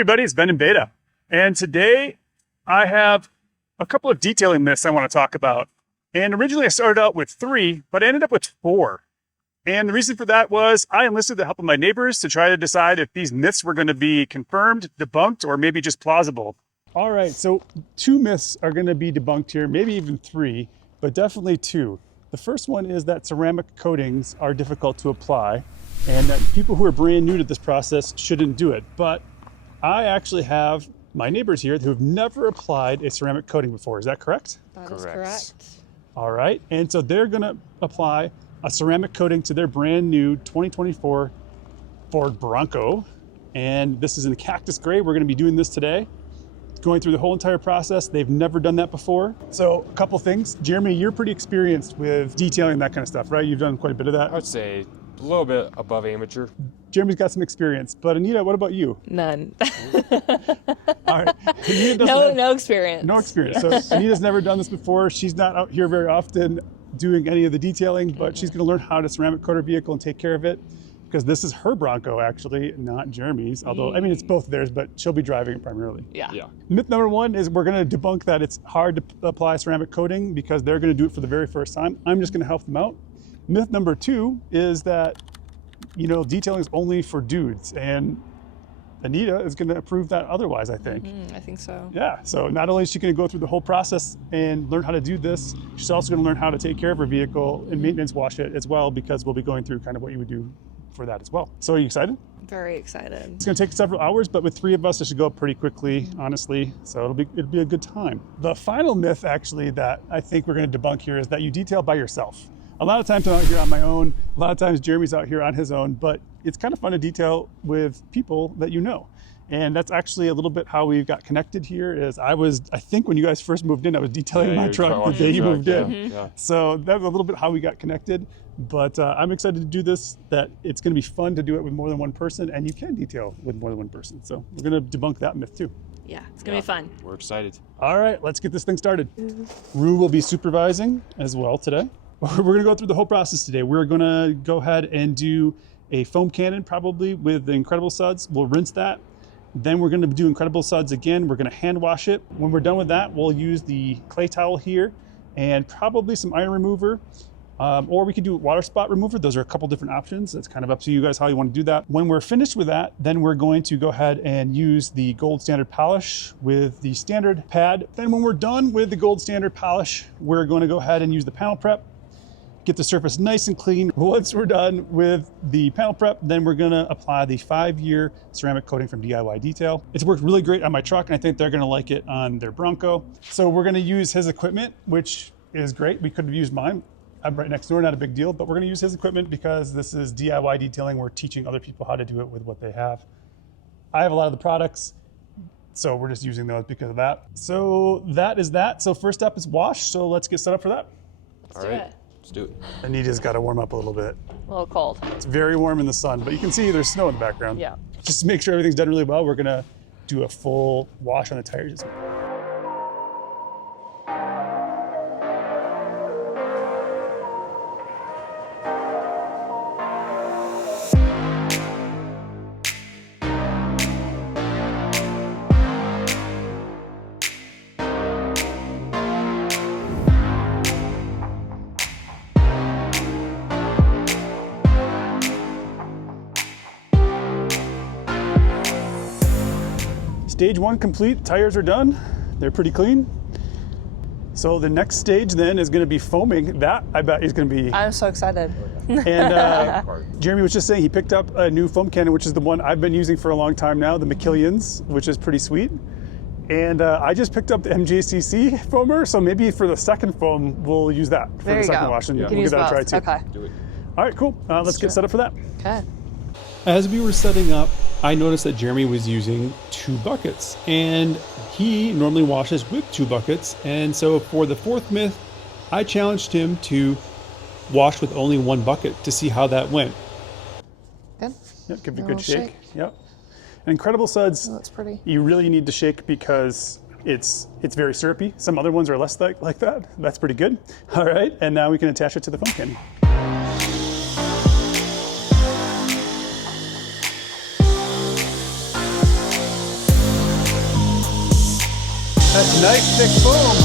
everybody, it's Ben and Beta. And today I have a couple of detailing myths I want to talk about. And originally I started out with 3, but I ended up with 4. And the reason for that was I enlisted the help of my neighbors to try to decide if these myths were going to be confirmed, debunked, or maybe just plausible. All right, so 2 myths are going to be debunked here, maybe even 3, but definitely 2. The first one is that ceramic coatings are difficult to apply and that people who are brand new to this process shouldn't do it. But I actually have my neighbors here who have never applied a ceramic coating before. Is that correct? That is correct. All right. And so they're going to apply a ceramic coating to their brand new 2024 Ford Bronco. And this is in the Cactus Grey. We're going to be doing this today, going through the whole entire process. They've never done that before. So a couple things. Jeremy, you're pretty experienced with detailing that kind of stuff, right? You've done quite a bit of that. I would say a little bit above amateur. Jeremy's got some experience, but Anita, what about you? None. All right. No experience. No experience. So Anita's never done this before. She's not out here very often doing any of the detailing, but she's going to learn how to ceramic coat her vehicle and take care of it, because this is her Bronco actually, not Jeremy's. Although, I mean, it's both theirs, but she'll be driving it primarily. Yeah. Myth number 1 is we're going to debunk that it's hard to apply ceramic coating because they're going to do it for the very first time. I'm just going to help them out. Myth number 2 is that, you know, detailing is only for dudes, and Anita is going to prove that otherwise, I think. I think so. Yeah, so not only is she going to go through the whole process and learn how to do this, she's also going to learn how to take care of her vehicle and maintenance wash it as well, because we'll be going through kind of what you would do for that as well. So are you excited? Very excited. It's going to take several hours, but with 3 of us, it should go up pretty quickly, honestly. So it'll be a good time. The final myth, actually, that I think we're going to debunk here is that you detail by yourself. A lot of times I'm out here on my own. A lot of times Jeremy's out here on his own, but it's kind of fun to detail with people that you know. And that's actually a little bit how we got connected here. Is I think when you guys first moved in, I was detailing my truck the day you moved in. So that was a little bit how we got connected. But I'm excited to do this, that it's going to be fun to do it with more than one person, and you can detail with more than one person. So we're going to debunk that myth too. Yeah, it's going to be fun. We're excited. All right, let's get this thing started. Rue will be supervising as well today. We're going to go through the whole process today. We're going to go ahead and do a foam cannon, probably with the Incredible Suds. We'll rinse that. Then we're going to do Incredible Suds again. We're going to hand wash it. When we're done with that, we'll use the clay towel here and probably some iron remover, or we could do water spot remover. Those are a couple different options. It's kind of up to you guys how you want to do that. When we're finished with that, then we're going to go ahead and use the gold standard polish with the standard pad. Then when we're done with the gold standard polish, we're going to go ahead and use the panel prep, get the surface nice and clean. Once we're done with the panel prep, then we're gonna apply the 5-year ceramic coating from DIYDetail. It's worked really great on my truck, and I think they're gonna like it on their Bronco. So we're gonna use his equipment, which is great. We could have used mine. I'm right next door, not a big deal, but we're gonna use his equipment because this is DIY detailing. We're teaching other people how to do it with what they have. I have a lot of the products, so we're just using those because of that. So that is that. So first up is wash, so let's get set up for that. Let's do it. Let's do it. Anita's got to warm up a little bit. A little cold. It's very warm in the sun, but you can see there's snow in the background. Yeah. Just to make sure everything's done really well, we're gonna do a full wash on the tires. Stage 1 complete, tires are done. They're pretty clean. So the next stage then is gonna be foaming. That, I bet, is gonna be... I'm so excited. And Jeremy was just saying he picked up a new foam cannon, which is the one I've been using for a long time now, the McKillians, which is pretty sweet. And I just picked up the MJCC foamer, so maybe for the second foam, we'll use that for the second wash, and we'll give that a try too. Okay. Do it. All right, cool. Let's get set up for that. Okay. As we were setting up, I noticed that Jeremy was using 2 buckets, and he normally washes with 2 buckets. And so for the 4th myth, I challenged him to wash with only 1 bucket to see how that went. Good. Yep, give it a good shake. Yep. Incredible Suds. Oh, that's pretty. You really need to shake because it's very syrupy. Some other ones are less like that. That's pretty good. All right, and now we can attach it to the foam cannon. That's nice thick foam.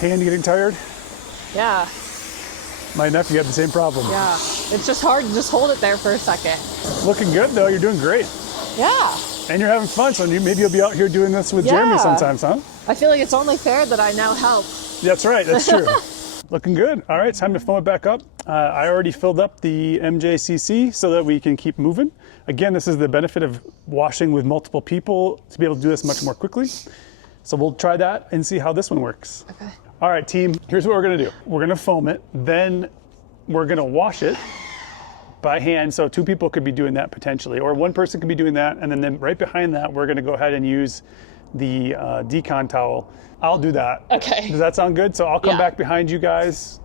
Hand getting tired? Yeah. My nephew had the same problem. Yeah. It's just hard to just hold it there for a second. Looking good though, you're doing great. Yeah. And you're having fun, so maybe you'll be out here doing this with Jeremy sometimes, huh? I feel like it's only fair that I now help. That's right, that's true. Looking good. All right, it's time to foam it back up. I already filled up the MJCC so that we can keep moving. Again, this is the benefit of washing with multiple people to be able to do this much more quickly. So we'll try that and see how this one works. Okay. All right, team, here's what we're gonna do. We're gonna foam it, then we're gonna wash it by hand. So 2 people could be doing that potentially, or 1 person could be doing that. And then right behind that, we're gonna go ahead and use the Decon towel. I'll do that. Okay. Does that sound good? So I'll come Yeah. back behind you guys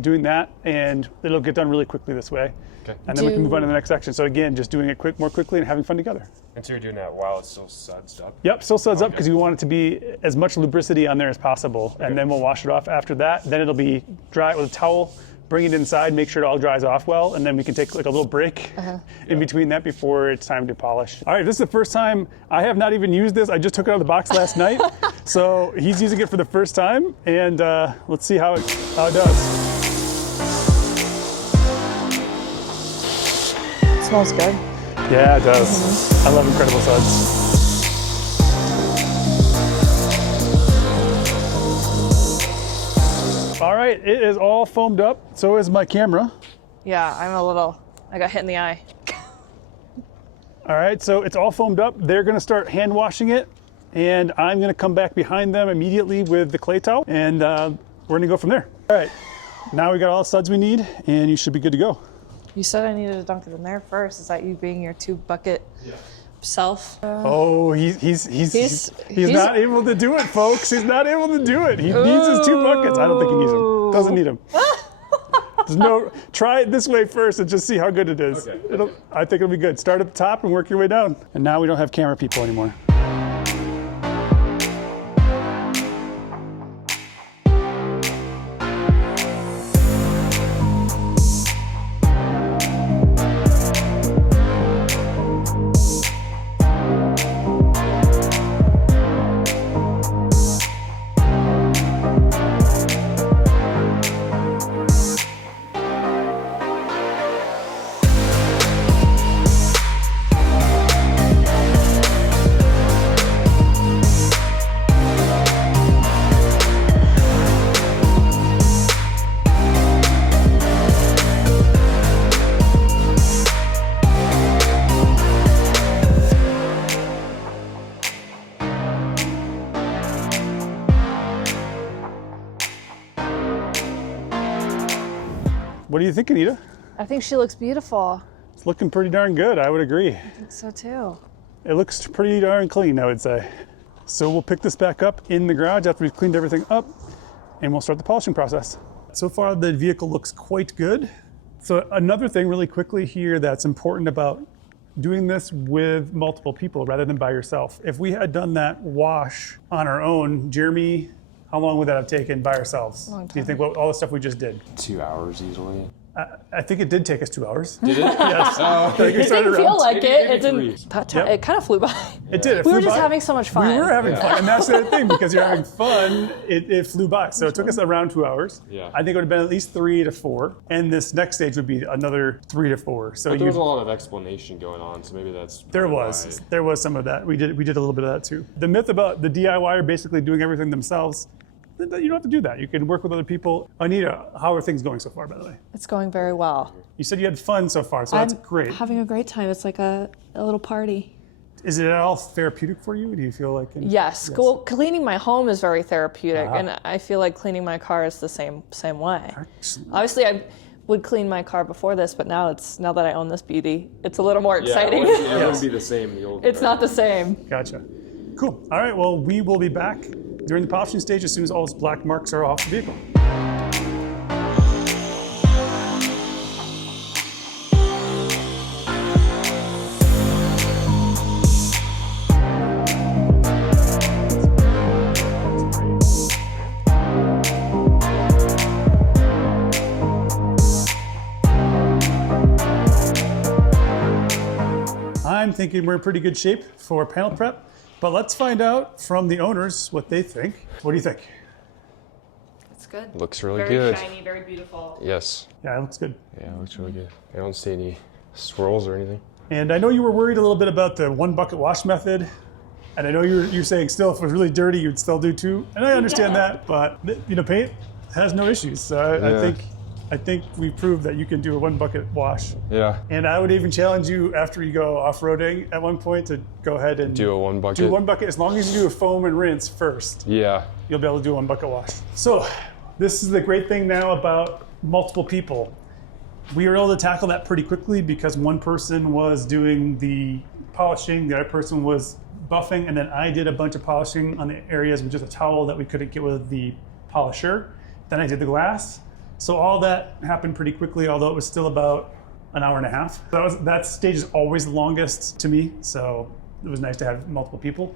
doing that, and it'll get done really quickly this way. Okay. And then we can move on to the next section. So again, just doing it more quickly and having fun together. And so you're doing that while it's still sudsed up? Yep, still suds up because we want it to be as much lubricity on there as possible. And then we'll wash it off after that. Then it'll be dry with a towel, bring it inside, make sure it all dries off well, and then we can take like a little break in between that before it's time to polish. All right, this is the first time I have not even used this. I just took it out of the box last night. So he's using it for the first time, and let's see how it does. It smells good. Yeah, it does. I love Incredible Suds. All right, it is all foamed up. So is my camera. Yeah, I got hit in the eye. All right, so it's all foamed up. They're gonna start hand washing it, and I'm gonna come back behind them immediately with the clay towel, and we're gonna go from there. All right, now we got all the suds we need, and you should be good to go. You said I needed to dunk it in there first. Is that you being your 2-bucket self? Oh, he's not able to do it, folks. He's not able to do it. He needs his 2 buckets. I don't think he needs them. Doesn't need them. Try it this way first and just see how good it is. Okay. I think it'll be good. Start at the top and work your way down. And now we don't have camera people anymore. What do you think, Anita? I think she looks beautiful. It's looking pretty darn good, I would agree. I think so too. It looks pretty darn clean, I would say. So we'll pick this back up in the garage after we've cleaned everything up, and we'll start the polishing process. So far, the vehicle looks quite good. So another thing really quickly here that's important about doing this with multiple people rather than by yourself. If we had done that wash on our own, Jeremy, how long would that have taken by ourselves? Long time. Do you think all the stuff we just did? 2 hours easily. I think it did take us 2 hours. Did it? Yes. Oh, I think we It started didn't around feel like it. It maybe didn't. That time, Yep. It kind of flew by. It did. It We flew were just by. having so much fun. We were having fun, and that's the other thing, because you're having fun, it flew by. So it took us around 2 hours. Yeah. I think it would have been at least 3 to 4, and this next stage would be another 3 to 4. So But there was a lot of explanation going on, so maybe that's there probably was why. some of that. We did a little bit of that too. The myth about the DIYer basically doing everything themselves, you don't have to do that. You can work with other people. Anita, how are things going so far, by the way? It's going very well. You said you had fun so far, so that's great. Having a great time. It's like a little party. Is it at all therapeutic for you? Do you feel like? Yes. Well, cleaning my home is very therapeutic, Ah. and I feel like cleaning my car is the same way. Excellent. Obviously, I would clean my car before this, but now that I own this beauty, it's a little more Yeah, exciting. it wouldn't be the same in the old It's not the same. Gotcha. Cool. All right. Well, we will be back during the polishing stage as soon as all those black marks are off the vehicle. thinking we're in pretty good shape for panel prep, but let's find out from the owners what they think. What do you think? It's good. Looks really very good. Very shiny, very beautiful. Yes. Yeah, it looks good. Yeah, it looks really good. I don't see any swirls or anything. And I know you were worried a little bit about the 1 bucket wash method. And I know you're saying still, if it was really dirty, you'd still do 2. And I understand that, but paint has no issues. So I think we proved that you can do a 1 bucket wash. Yeah. And I would even challenge you after you go off-roading at one point to go ahead and do a 1 bucket. Do 1 bucket as long as you do a foam and rinse first. Yeah. You'll be able to do a 1 bucket wash. So this is the great thing now about multiple people. We were able to tackle that pretty quickly because one person was doing the polishing, the other person was buffing, and then I did a bunch of polishing on the areas with just a towel that we couldn't get with the polisher. Then I did the glass. So all that happened pretty quickly, although it was still about an hour and a half. That stage is always the longest to me, so it was nice to have multiple people.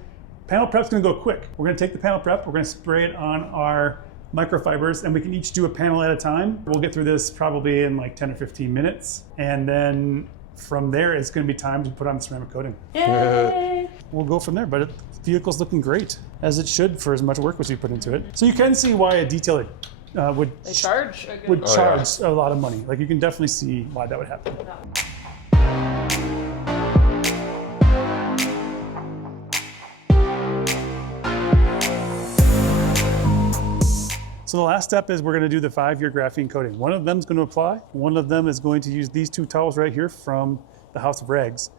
Panel prep's gonna go quick. We're gonna take the panel prep, we're gonna spray it on our microfibers, and we can each do a panel at a time. We'll get through this probably in like 10 or 15 minutes, and then from there, it's gonna be time to put on the ceramic coating. Yay! We'll go from there, but the vehicle's looking great, as it should for as much work as you put into it. So you can see why a detailer would charge a lot of money. Like you can definitely see why that would happen. So the last step is we're going to do the 5-year graphene coating. One of them is going to apply. One of them is going to use these 2 towels right here from the House of Rags.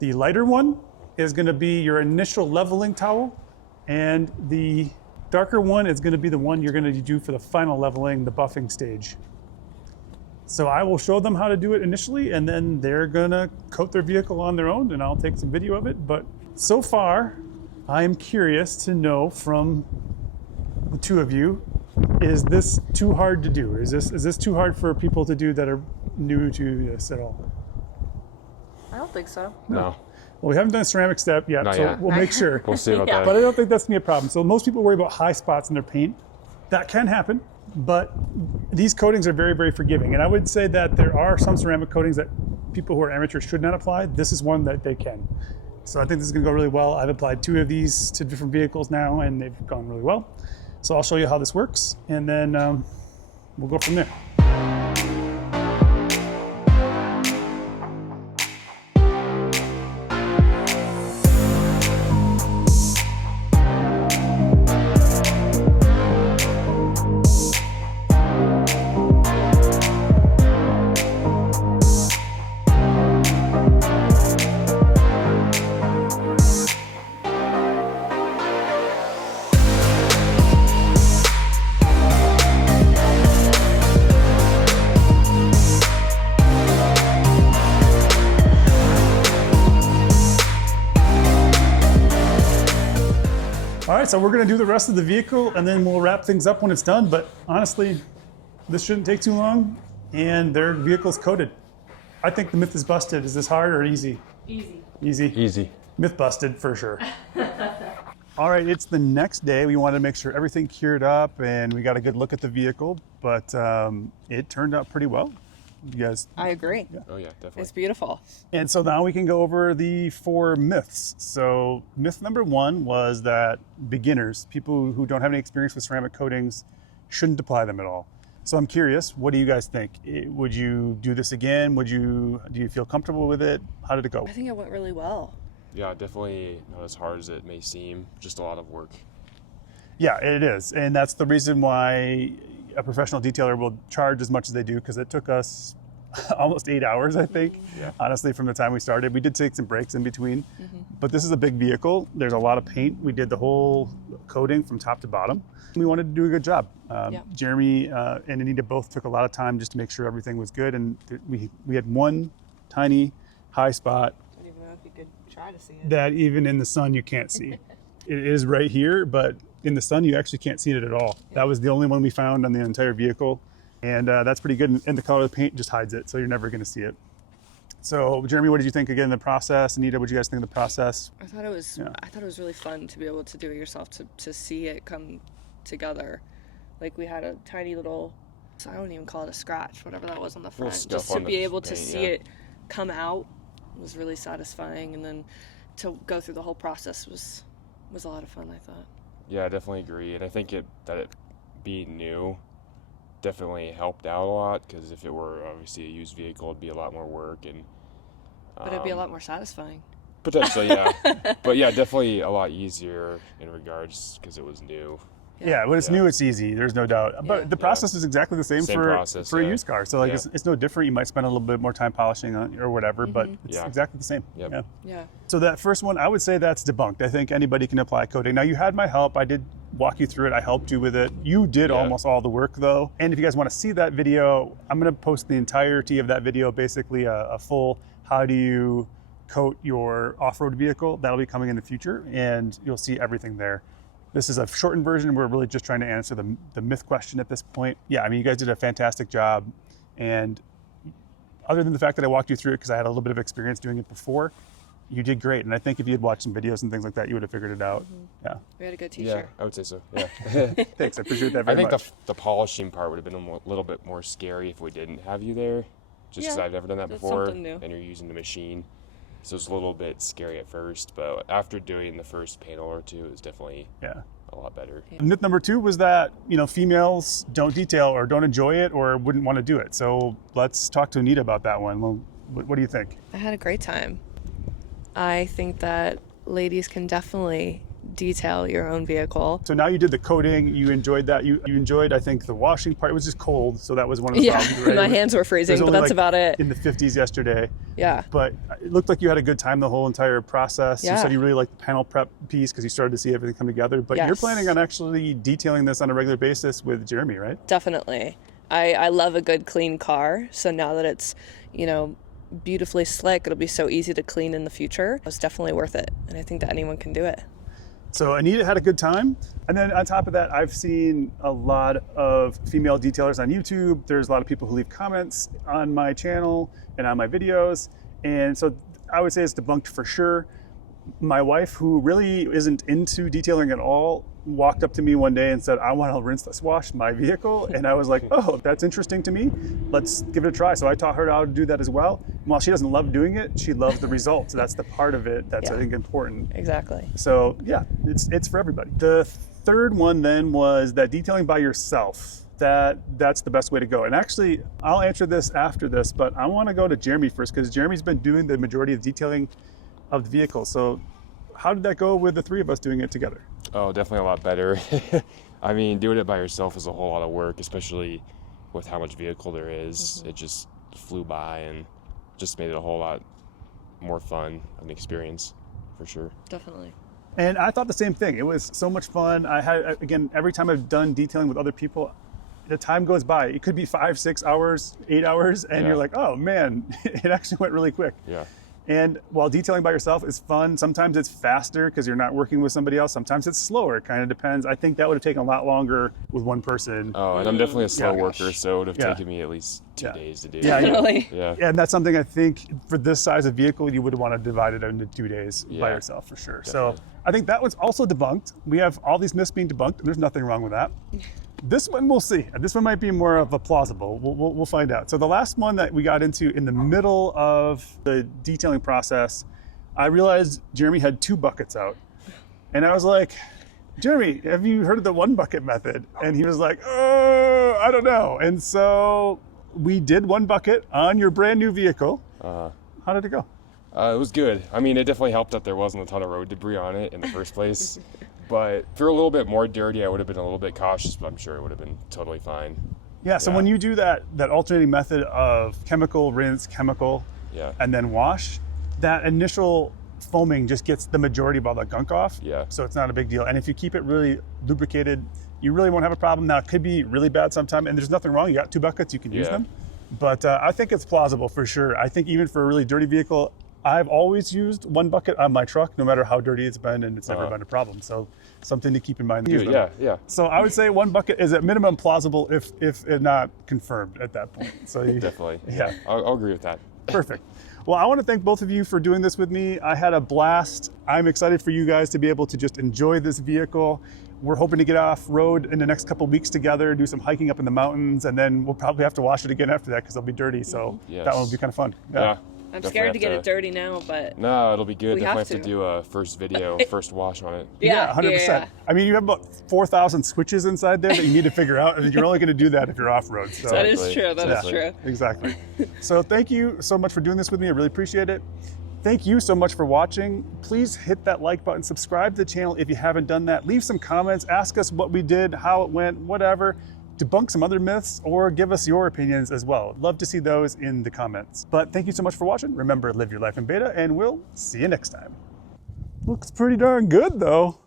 The lighter one is going to be your initial leveling towel, and the darker one is going to be the one you're going to do for the final leveling, the buffing stage. So I will show them how to do it initially, and then they're going to coat their vehicle on their own, and I'll take some video of it. But so far, I am curious to know from the 2 of you, is this too hard to do? Is this too hard for people to do that are new to this at all? I don't think so. No. Well, we haven't done a ceramic step yet, Not so yet. we'll make sure. We'll see about Yeah. that. But I don't think that's gonna be a problem. So most people worry about high spots in their paint. That can happen, but these coatings are very, very forgiving. And I would say that there are some ceramic coatings that people who are amateurs should not apply. This is one that they can. So I think this is gonna go really well. I've applied 2 of these to different vehicles now, and they've gone really well. So I'll show you how this works, and then we'll go from there. All right, so we're gonna do the rest of the vehicle and then we'll wrap things up when it's done. But honestly, this shouldn't take too long and their vehicle's coated. I think the myth is busted. Is this hard or easy? Easy. Easy. Easy. Myth busted for sure. All right, it's the next day. We wanted to make sure everything cured up and we got a good look at the vehicle, but it turned out pretty well. You guys. I agree. Oh yeah, definitely. It's beautiful. And so now we can go over the 4 myths. So myth number 1 was that beginners, people who don't have any experience with ceramic coatings, shouldn't apply them at all. So I'm curious, what do you guys think? Would you do this again? Do you feel comfortable with it? How did it go? I think it went really well. Yeah, definitely not as hard as it may seem. Just a lot of work. Yeah, it is. And that's the reason why a professional detailer will charge as much as they do, because it took us almost 8 hours, I think, honestly, from the time we started. We did take some breaks in between, but this is a big vehicle. There's a lot of paint. We did the whole coating from top to bottom. We wanted to do a good job. Jeremy and Anita both took a lot of time just to make sure everything was good. And we had one tiny high spot I don't even know if you could try to see it. that even in the sun you can't see. It is right here, but in the sun you actually can't see it at all. That was the only one we found on the entire vehicle. And that's pretty good. And the color of the paint just hides it, so you're never going to see it. So, Jeremy, what did you think again of the process? Anita, what did you guys think of the process? I thought it was really fun to be able to do it yourself, to see it come together. Like we had a tiny little, I don't even call it a scratch, whatever that was on the front, stuff just to on the be able to paint, see yeah. it come out was really satisfying, and then to go through the whole process was a lot of fun, I thought. Yeah, I definitely agree. And I think it being new definitely helped out a lot, because if it were obviously a used vehicle, it'd be a lot more work. And But it'd be a lot more satisfying. Potentially, yeah. But yeah, definitely a lot easier in regards because it was new. Yeah, when it's new, it's easy. There's no doubt. But the process is exactly the same for a used car. So like it's no different. You might spend a little bit more time polishing on, or whatever, but it's exactly the same. Yep. Yeah. So that first one, I would say that's debunked. I think anybody can apply coding. Now, you had my help. I did walk you through it. I helped you with it. You did almost all the work, though. And if you guys want to see that video, I'm going to post the entirety of that video, basically a full how do you coat your off-road vehicle. That'll be coming in the future, and you'll see everything there. This is a shortened version. We're really just trying to answer the myth question at this point. Yeah, I mean, you guys did a fantastic job. And other than the fact that I walked you through it because I had a little bit of experience doing it before, you did great. And I think if you had watched some videos and things like that, you would have figured it out. Yeah. We had a good teacher. Yeah, I would say so. Yeah. Thanks. I appreciate that very much. I think the polishing part would have been a little bit more scary if we didn't have you there, just because I've never done that before. Something new. And you're using the machine. So it's a little bit scary at first, but after doing the first panel or two, it was definitely a lot better. Yeah. Myth number 2 was that, females don't detail or don't enjoy it or wouldn't want to do it. So let's talk to Anita about that one. Well, what do you think? I had a great time. I think that ladies can definitely detail your own vehicle. So now you did the coating, you enjoyed that. You enjoyed, I think, the washing part. It was just cold, so that was one of the problems, right? My hands were freezing, but that's about it. In the 50s yesterday. Yeah. But it looked like you had a good time the whole entire process. Yeah. You said you really liked the panel prep piece because you started to see everything come together. But you're planning on actually detailing this on a regular basis with Jeremy, right? Definitely. I love a good clean car, so now that it's, beautifully slick, it'll be so easy to clean in the future. It's definitely worth it, and I think that anyone can do it. So Anita had a good time. And then on top of that, I've seen a lot of female detailers on YouTube. There's a lot of people who leave comments on my channel and on my videos. And so I would say it's debunked for sure. My wife, who really isn't into detailing at all, walked up to me one day and said, I want to rinse wash my vehicle. And I was like, oh, that's interesting to me. Let's give it a try. So I taught her how to do that as well. And while she doesn't love doing it, she loves the results. So that's the part of it that's, I think, important. Exactly. So yeah, it's for everybody. The third one then was that detailing by yourself. That's the best way to go. And actually, I'll answer this after this, but I want to go to Jeremy first because Jeremy's been doing the majority of detailing of the vehicle. So how did that go with the three of us doing it together? Oh, definitely a lot better. I mean, doing it by yourself is a whole lot of work, especially with how much vehicle there is. It just flew by and just made it a whole lot more fun of an experience, for sure. Definitely. And I thought the same thing. It was so much fun. I had, again, every time I've done detailing with other people, the time goes by. It could be 5, 6 hours, 8 hours, and you're like, oh man, it actually went really quick. Yeah. And while detailing by yourself is fun, sometimes it's faster because you're not working with somebody else. Sometimes it's slower. It kind of depends. I think that would have taken a lot longer with one person. Oh, and I'm definitely a slow worker, so it would have taken me at least 2 days to do. Yeah, Definitely. Yeah. And that's something I think for this size of vehicle, you would want to divide it into 2 days by yourself for sure. Definitely. So I think that was also debunked. We have all these myths being debunked, and there's nothing wrong with that. This one we'll see. This one might be more of a plausible. We'll find out. So the last one that we got into in the middle of the detailing process, I realized Jeremy had 2 buckets out. And I was like, Jeremy, have you heard of the 1 bucket method? And he was like, oh, I don't know. And so we did 1 bucket on your brand new vehicle. How did it go? It was good. I mean, it definitely helped that there wasn't a ton of road debris on it in the first place. But if you're a little bit more dirty, I would have been a little bit cautious, but I'm sure it would have been totally fine. Yeah, so when you do that alternating method of chemical, rinse, chemical, and then wash, that initial foaming just gets the majority of all that gunk off. Yeah. So it's not a big deal. And if you keep it really lubricated, you really won't have a problem. Now, it could be really bad sometime, and there's nothing wrong. You got 2 buckets, you can use them. But I think it's plausible for sure. I think even for a really dirty vehicle, I've always used 1 bucket on my truck, no matter how dirty it's been, and it's never been a problem. So something to keep in mind. Yeah. So I would say 1 bucket is at minimum plausible, if not confirmed at that point. So Definitely. Yeah. I'll agree with that. Perfect. Well, I want to thank both of you for doing this with me. I had a blast. I'm excited for you guys to be able to just enjoy this vehicle. We're hoping to get off road in the next couple weeks together, do some hiking up in the mountains, and then we'll probably have to wash it again after that because it'll be dirty. So that one will be kind of fun. Yeah. I'm Definitely scared to get have it dirty now, but No, it'll be good. We Definitely have have to to. do a first video, first wash on it. yeah, 100%. yeah. I mean, you have about 4,000 switches inside there that you need to figure out, and you're only going to do that if you're off-road. So That is Exactly. true. That is Exactly. true. exactly. So thank you so much for doing this with me. I really appreciate it. Thank you so much for watching. Please hit that like button, subscribe to the channel if you haven't done that. Leave some comments, ask us what we did, how it went, whatever. Debunk some other myths or give us your opinions as well. Love to see those in the comments. But thank you so much for watching. Remember, live your life in beta, and we'll see you next time. Looks pretty darn good though.